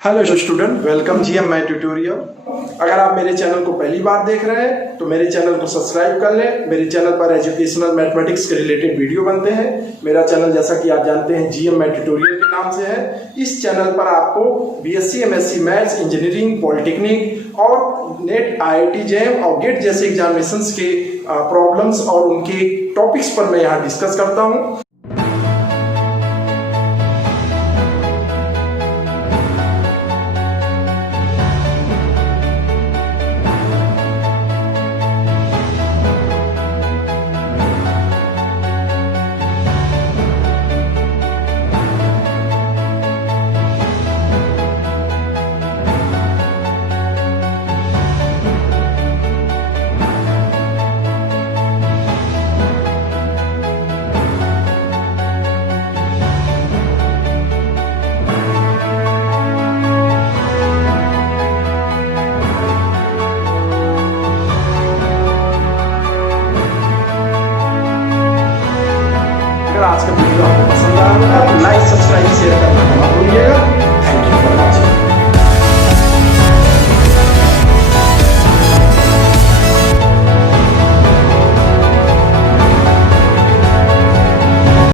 Hello student, welcome GM my tutorial. अगर आप मेरे चैनल को पहली बार देख रहे हैं तो मेरे चैनल को सब्सक्राइब कर लें। मेरे चैनल पर एजुकेशनल मैथमेटिक्स के रिलेटेड वीडियो बनते हैं। मेरा चैनल जैसा कि आप जानते हैं जीएम माय ट्यूटोरियल के नाम से है। इस चैनल पर आपको BSc MSc maths, engineering, polytechnic और नेट, आईआईटी जेईई और गेट जैसे एग्जामिनेशंस के प्रॉब्लम्स और उनके टॉपिक्स पर मैं यहाँ डिस्कस करता हूँ। अगर आज का वीडियो आपको पसंद आया तो लाइक, सब्सक्राइब, शेयर करना मत भूलिएगा।